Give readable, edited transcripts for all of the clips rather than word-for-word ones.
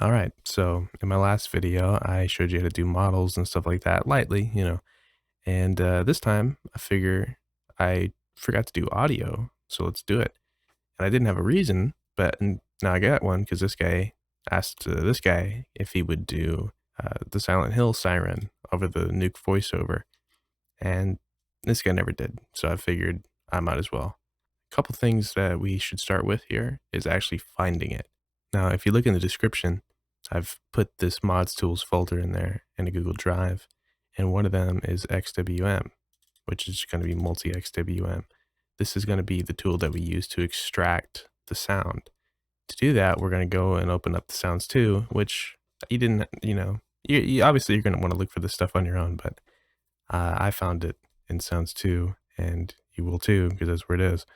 Alright, so in my last video, I showed you how to do models and stuff like that lightly, and this time I forgot to do audio, so let's do it. And I didn't have a reason, but now I got one because this guy asked this guy if he would do the Silent Hill siren over the nuke voiceover, and this guy never did, so I figured I might as well. A couple things that we should start with here is actually finding it. Now, if you look in the description, I've put this mods tools folder in there in a Google Drive, and one of them is XWM, which is going to be multi-XWM. This is going to be the tool that we use to extract the sound. To do that, we're going to go and open up the Sounds 2, which you didn't, you obviously you're going to want to look for this stuff on your own, but I found it in Sounds 2, and you will too, because that's where it is.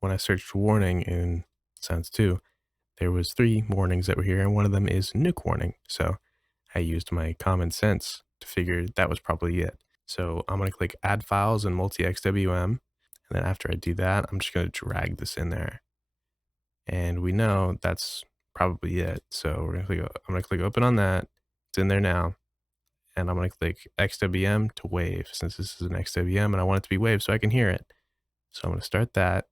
When I searched warning in Sounds 2, there was 3 warnings that were here, and one of them is nuke warning. So I used my common sense to figure that was probably it. So I'm going to click add files in multi-XWM. And then after I do that, I'm just going to drag this in there. And we know that's probably it. So I'm going to click open on that. It's in there now. And I'm going to click XWM to wave, since this is an XWM and I want it to be wave so I can hear it. So I'm going to start that.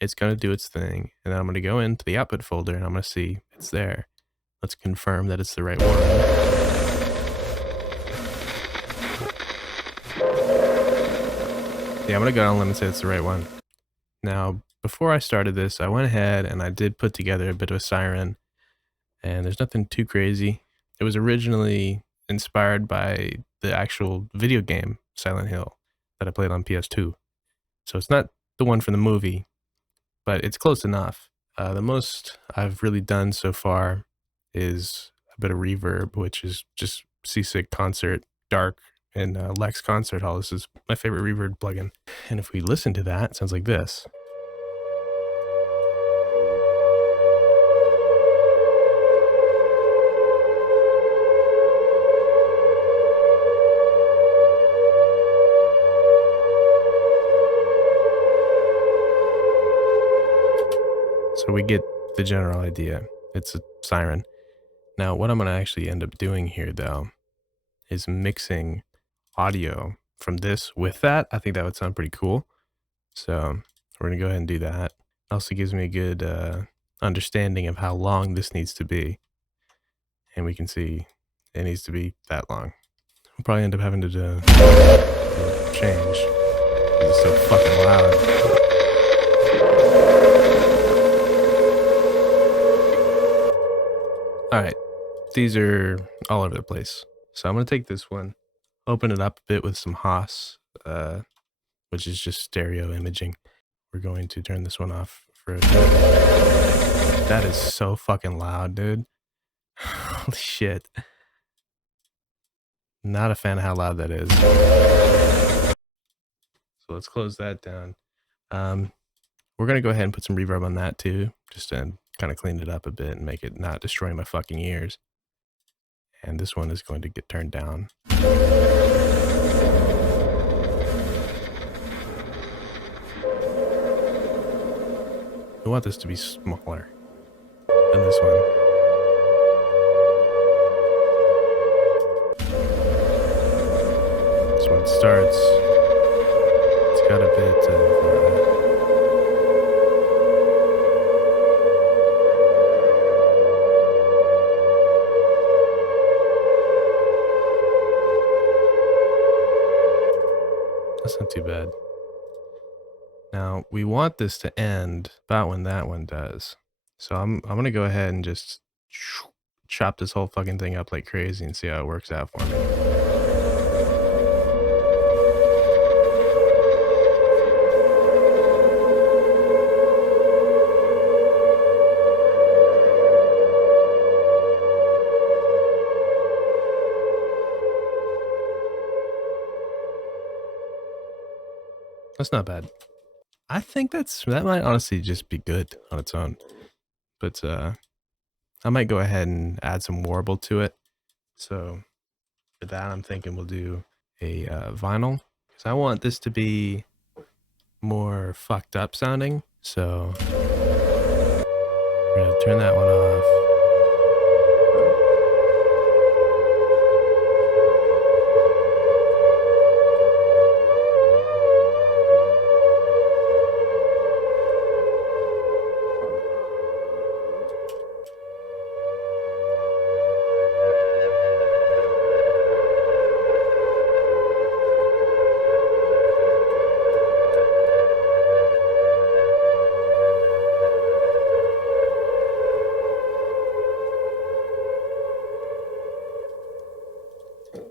It's going to do its thing. And then I'm going to go into the output folder and I'm going to see it's there. Let's confirm that it's the right one. Yeah, I'm going to go on a limb and say it's the right one. Now, before I started this, I went ahead and I did put together a bit of a siren. And there's nothing too crazy. It was originally inspired by the actual video game Silent Hill that I played on PS2. So it's not the one from the movie, but it's close enough. The most I've really done so far is a bit of reverb, which is just Seasick Concert Dark in Lex Concert Hall. This is my favorite reverb plugin. And if we listen to that, it sounds like this. So we get the general idea. It's a siren. Now, what I'm going to actually end up doing here, though, is mixing audio from this with that. I think that would sound pretty cool. So we're going to go ahead and do that. It also gives me a good understanding of how long this needs to be. And we can see it needs to be that long. We'll probably end up having to change. It's so fucking loud. All right, these are all over the place. So I'm going to take this one, open it up a bit with some Haas, which is just stereo imaging. We're going to turn this one off for a second. That is so fucking loud, dude. Holy shit. Not a fan of how loud that is. So let's close that down. We're going to go ahead and put some reverb on that too, just to kind of clean it up a bit and make it not destroy my fucking ears. And this one is going to get turned down. We want this to be smaller than this one. So when it starts, it's got a bit of that's not too bad. Now, we want this to end about when that one does. So I'm going to go ahead and just chop this whole fucking thing up like crazy and see how it works out for me. That's not bad. I think that might honestly just be good on its own. But I might go ahead and add some warble to it. So for that, I'm thinking we'll do a vinyl, because I want this to be more fucked up sounding. So we're gonna turn that one off.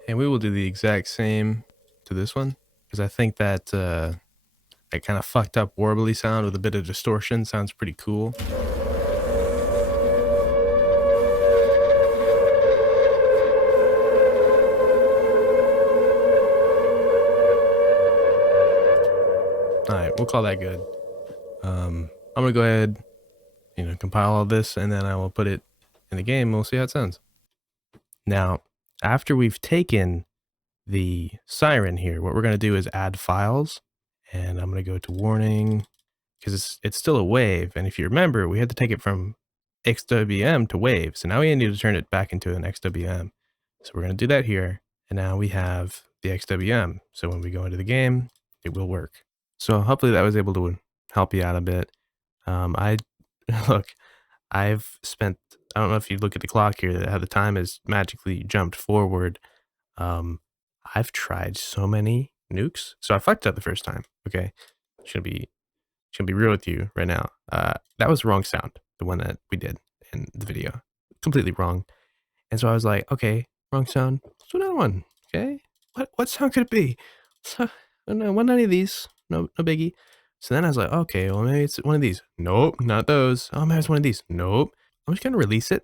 And we will do the exact same to this one, because I think that that kind of fucked up warbly sound with a bit of distortion sounds pretty cool. All right, we'll call that good. I'm gonna go ahead, compile all this, and then I will put it in the game. And we'll see how it sounds. Now, after we've taken the siren here, what we're gonna do is add files, and I'm gonna go to warning because it's still a wave. And if you remember, we had to take it from XWM to wave. So now we need to turn it back into an XWM. So we're gonna do that here, and now we have the XWM. So when we go into the game, it will work. So hopefully that was able to help you out a bit. I look, I've spent, I don't know if you look at the clock here, how the time has magically jumped forward. I've tried so many nukes. So I fucked up the first time. Okay. Should be real with you right now. That was the wrong sound, the one that we did in the video. Completely wrong. And so I was like, okay, wrong sound. Let's do another one. Okay. What sound could it be? So no, one any of these. No biggie. So then I was like, okay, well maybe it's one of these. Nope, not those. Oh, maybe it's one of these. Nope. I'm just gonna release it.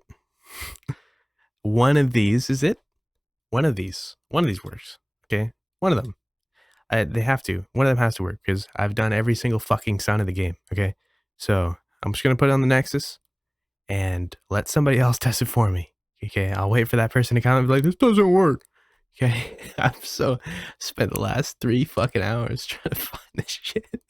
One of these is it. One of these works. Okay, one of them. They have to. One of them has to work because I've done every single fucking sound of the game. Okay, so I'm just gonna put it on the Nexus and let somebody else test it for me. Okay, I'll wait for that person to comment and be like, this doesn't work. Okay, I've spent the last 3 fucking hours trying to find this shit.